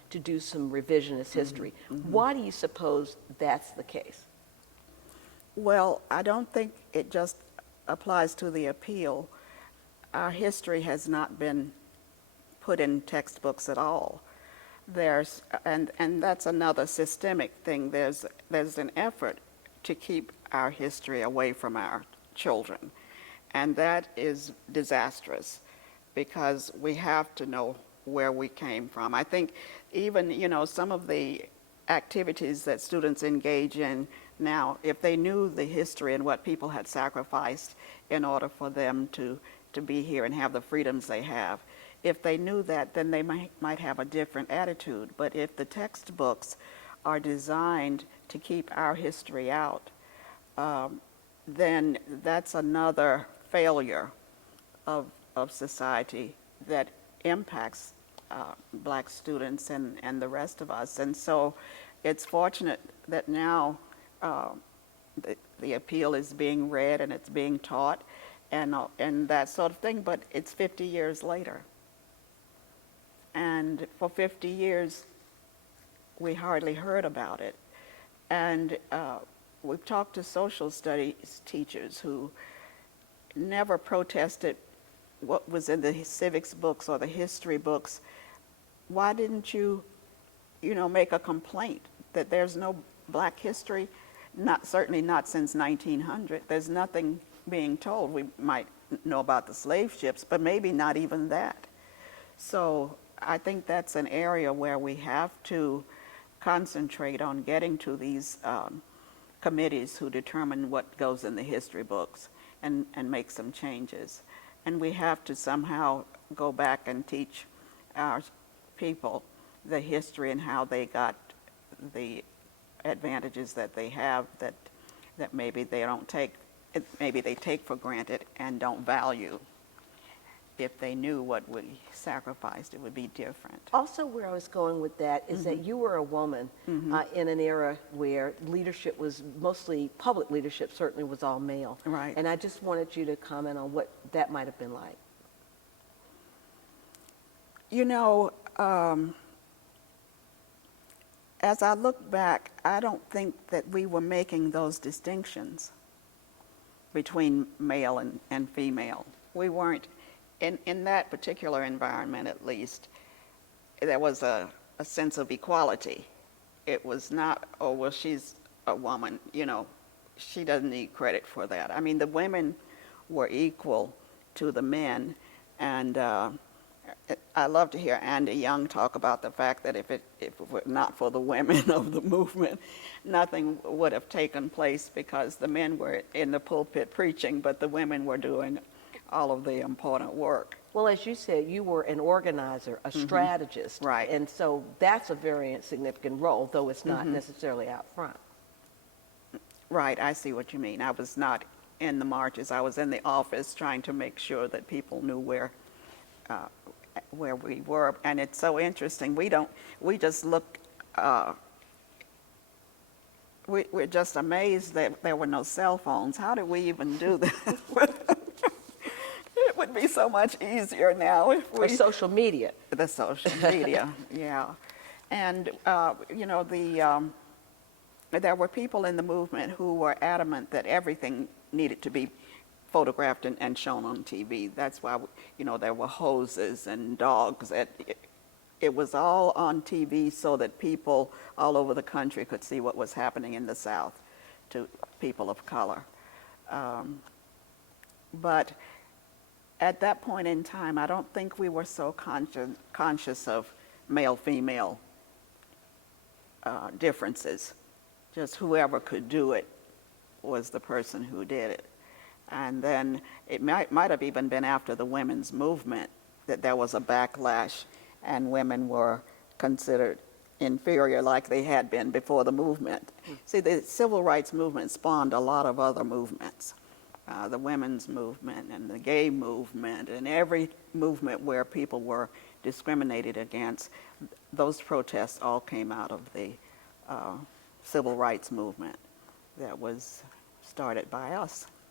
to do some revisionist history. Why do you suppose that's the case? Well, I don't think it just applies to the appeal. Our history has not been put in textbooks at all. And that's another systemic thing. There's an effort to keep our history away from our children, and that is disastrous because we have to know where we came from. I think even, some of the activities that students engage in now, if they knew the history and what people had sacrificed in order for them to be here and have the freedoms they have, if they knew that, then they might have a different attitude. But if the textbooks are designed to keep our history out, then that's another failure of society that impacts black students and the rest of us. And so it's fortunate that now the appeal is being read and it's being taught and that sort of thing, but it's 50 years later. And for 50 years, we hardly heard about it. And we've talked to social studies teachers who never protested what was in the civics books or the history books. Why didn't you, make a complaint that there's no black history? Certainly not since 1900. There's nothing being told. We might know about the slave ships, but maybe not even that. So I think that's an area where we have to concentrate on getting to these committees who determine what goes in the history books and make some changes. And we have to somehow go back and teach our people the history and how they got the advantages that they have that maybe they don't take, maybe they take for granted and don't value. If they knew what we sacrificed, it would be different. Also, where I was going with that is that you were a woman in an era where leadership was mostly, public leadership certainly was all male. Right. And I just wanted you to comment on what that might have been like. As I look back, I don't think that we were making those distinctions between male and female. We weren't. In that particular environment, at least, there was a sense of equality. It was not, oh, well, she's a woman, she doesn't need credit for that. I mean, the women were equal to the men, and I love to hear Andy Young talk about the fact that if it were not for the women of the movement, nothing would have taken place because the men were in the pulpit preaching, but the women were doing all of the important work. Well, as you said, you were an organizer, a strategist. Right. And so that's a very significant role, though it's not necessarily out front. Right, I see what you mean. I was not in the marches. I was in the office trying to make sure that people knew where we were. And it's so interesting. We just look, we're just amazed that there were no cell phones. How did we even do this? It would be so much easier now if we... Or social media. The social media, yeah. And, there were people in the movement who were adamant that everything needed to be photographed and shown on TV. That's why, there were hoses and dogs. It was all on TV so that people all over the country could see what was happening in the South to people of color. But at that point in time, I don't think we were so conscious of male-female differences. Just whoever could do it was the person who did it. And then it might have even been after the women's movement that there was a backlash and women were considered inferior like they had been before the movement. See, the civil rights movement spawned a lot of other movements. The women's movement and the gay movement and every movement where people were discriminated against, those protests all came out of the civil rights movement that was started by us.